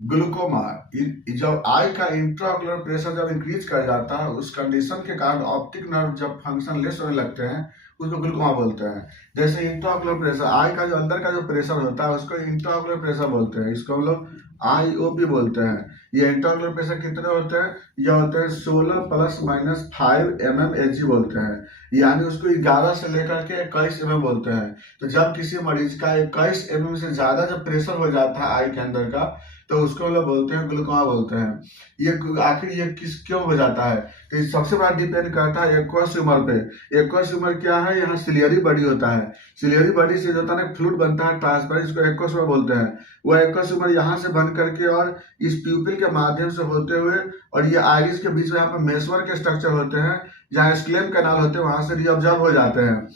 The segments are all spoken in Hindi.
ग्लूकोमा जब आई का इंट्राऑक्यूलर प्रेशर जब इंक्रीज कर जाता है, उस कंडीशन के कारण ऑप्टिक नर्व जब फंक्शन लेस होने लगते हैं, उसको ग्लूकोमा बोलते हैं। जैसे इंट्राऑक्यूलर प्रेशर, आई का जो अंदर का जो प्रेशर होता है उसको इंट्राऑक्यूलर प्रेशर बोलते हैं। इसको हम लोग IOP बोलते हैं। ये इंट्राऑक्यूलर प्रेशर कितने होते हैं? ये होते हैं 16 ± 5 mmHg बोलते हैं, यानी उसको 11 से लेकर के 21 mm बोलते हैं। तो जब किसी मरीज का 21 mm से ज्यादा जब प्रेशर हो जाता है आई के अंदर का, तो उसको लोग बोलते हैं ग्लूकोमा बोलते हैं। ये आखिर ये क्यों हो जाता है? तो ये सबसे बड़ा डिपेंड करता है एक्वस ह्यूमर पे। एक्वस ह्यूमर क्या है? यहाँ सिलियरी बॉडी होता है। सिलियरी बॉडी से जो होता है ना फ्लूइड बनता है ट्रांसपेरेंट, इसको एक्वस ह्यूमर बोलते हैं। वो एक्वस ह्यूमर यहाँ से बन करके और इस प्यूपिल के माध्यम से होते हुए और ये आइरिस के बीच में यहाँ पे मेसवर के स्ट्रक्चर होते हैं, जहाँ स्क्लेम कैनाल होते हैं, वहां से रिऑब्जर्व हो जाते हैं।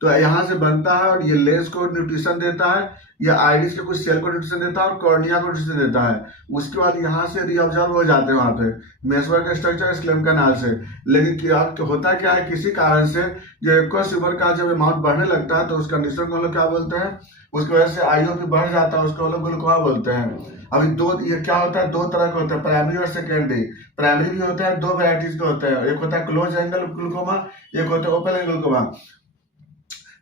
तो यहाँ से बनता है और ये लेंस को न्यूट्रिशन देता है, ये आइरिस के कुछ सेल को न्यूट्रिशन देता है और कॉर्निया को न्यूट्रिशन देता है। उसके बाद यहाँ से रिऑब्जर्व हो जाते हैं वहाँ पे मेसवर के स्ट्रक्चर स्क्लेम कैनाल से। लेकिन क्या होता क्या है, किसी कारण से जो एक्वस ह्यूमर का जब अमाउंट बढ़ने लगता है तो उस कंडीशन को हम लोग क्या बोलते हैं, उसकी वजह से IOP बढ़ जाता है, उसको हम लोग ग्लूकोमा बोलते हैं। अभी ये क्या होता है, दो तरह का होता है, प्राइमरी और सेकेंडरी। प्राइमरी भी होता है, दो वैरायटीज के होते हैं, एक होता है क्लोज एंगल ग्लूकोमा, एक होता है open angle glaucoma.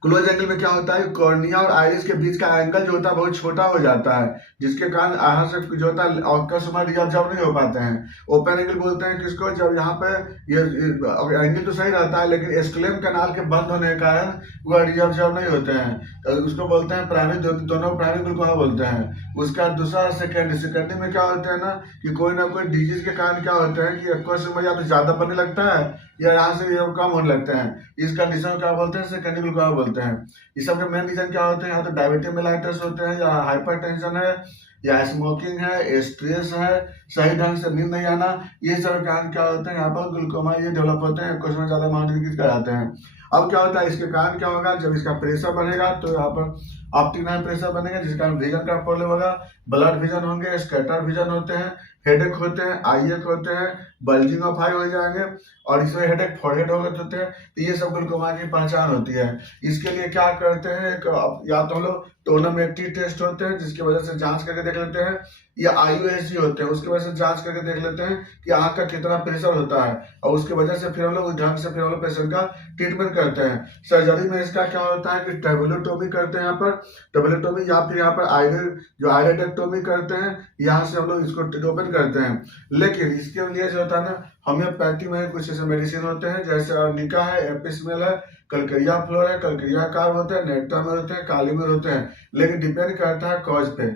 Close angle में क्या होता है, कॉर्निया और आइरिस के बीच का एंगल जो होता है बहुत छोटा हो जाता है, जिसके कारण यहाँ से जो होता है ऑक्कस ह्यूमर रिऑब्जर्व नहीं हो पाते हैं। ओपन एंगल बोलते हैं किसको, जब यहाँ पे ये एंगल तो सही रहता है लेकिन स्क्लेम कैनाल के बंद होने के कारण वह रिऑब्जर्व नहीं होते हैं, तो उसको बोलते हैं प्राइमरी, दोनों प्राइमरी ग्लूकोमा बोलते हैं। उसका दूसरा सेकेंडरी में क्या होते हैं ना कि कोई ना कोई डिजीज के कारण क्या होता है कि एक्वस ह्यूमर या तो ज्यादा बनने लगता है या यहाँ से ये कम होने लगते हैं। इस कंडीशन को क्या बोलते हैं, सेकेंडरी ग्लूकोमा बोलते हैं। इस सब के मेन रीजन क्या होते हैं, यहाँ तो डायबिटीज मेलाइटस होते हैं, या हाइपरटेंशन है, या स्मोकिंग है, स्ट्रेस है, सही ढंग से नींद नहीं आना, ये सब कारण क्या होते हैं, यहाँ पर ग्लूकोमा ये डेवलप होते हैं, कुछ में ज्यादा अमाउंट इंक्रीज कराते हैं। अब क्या होता है, इसके कारण क्या होगा, जब इसका प्रेशर बढ़ेगा तो यहाँ पर ऑप्टिक नर्व प्रेशर बनेगा, जिस कारण विजन का प्रॉब्लम होगा, ब्लड विजन होंगे, स्कैटर विजन होते हैं, हेडेक होते हैं, आई एक होते हैं, बल्जिंग ऑफ आई हो जाएंगे, और इसमें हेडेक फॉरहेड होते हैं। तो ये सब ग्लूकोमा की पहचान होती है। इसके लिए क्या करते हैं, या तो हम लोग टोनोमेट्री टेस्ट होते हैं जिसकी वजह से जांच करके देख लेते हैं, या IUSG होते हैं उसकी वजह से जांच करके देख लेते हैं कि आंख का कितना प्रेशर होता है, और उसकी वजह से फिर हम लोग उस ढंग से फिर हम लोग पेशेंट का ट्रीटमेंट करते हैं। सर्जरी में इसका क्या होता है कि टेबुलोटोमी करते हैं, यहाँ पर टेबुलोटोमी, या फिर यहाँ पर आयरेक्टोमी करते हैं, यहाँ से हम लोग इसको ओपन करते हैं। लेकिन इसके लिए जो होता है ना, होम्योपैथी में कुछ ऐसे मेडिसिन होते हैं, जैसे अर्निका है, एपिसमेल है, कलकरिया फ्लोर है, कलकरिया कार्ब होते हैं, नेट्रामेर होते हैं, कालीमेर होते हैं। लेकिन डिपेंड करता है कॉज पे।